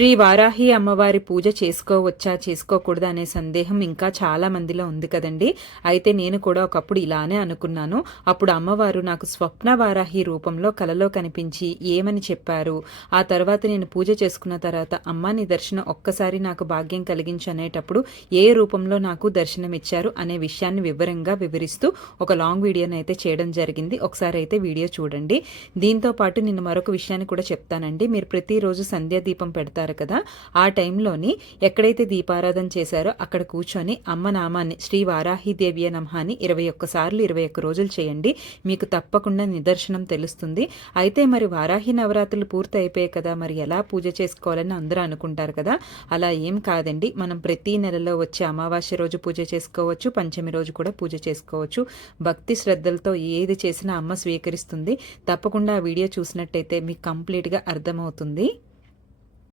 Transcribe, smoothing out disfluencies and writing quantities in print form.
శ్రీ వారాహి అమ్మవారి పూజ చేసుకోవచ్చా చేసుకోకూడదా అనే సందేహం ఇంకా చాలా మందిలో ఉంది కదండి. అయితే నేను కూడా ఒకప్పుడు ఇలానే అనుకున్నాను. అప్పుడు అమ్మవారు నాకు స్వప్న వారాహి రూపంలో కలలో కనిపించి ఏమని చెప్పారు, ఆ తర్వాత నేను పూజ చేసుకున్న తర్వాత అమ్మ నీ దర్శనం ఒక్కసారి నాకు భాగ్యం కలిగించు అనేటప్పుడు ఏ రూపంలో నాకు దర్శనం ఇచ్చారు అనే విషయాన్ని వివరంగా వివరిస్తూ ఒక లాంగ్ వీడియోని అయితే చేయడం జరిగింది. ఒకసారి అయితే వీడియో చూడండి. దీంతో పాటు నేను మరొక విషయాన్ని కూడా చెప్తానండి. మీరు ప్రతిరోజు సంధ్యాదీపం పెడతారు కదా, ఆ టైంలోని ఎక్కడైతే దీపారాధన చేశారో అక్కడ కూర్చొని అమ్మ నామాన్ని శ్రీ వారాహిదేవియ నమః అని 21 సార్లు 21 రోజులు చేయండి. మీకు తప్పకుండా నిదర్శనం తెలుస్తుంది. అయితే మరి వారాహి నవరాత్రులు పూర్తి అయిపోయాయి కదా, మరి ఎలా పూజ చేసుకోవాలని అందరూ అనుకుంటారు కదా. అలా ఏం కాదండి. మనం ప్రతి నెలలో వచ్చే అమావాస్య రోజు పూజ చేసుకోవచ్చు, పంచమి రోజు కూడా పూజ చేసుకోవచ్చు. భక్తి శ్రద్ధలతో ఏది చేసినా అమ్మ స్వీకరిస్తుంది. తప్పకుండా ఆ వీడియో చూసినట్టయితే మీకు కంప్లీట్గా అర్థమవుతుంది.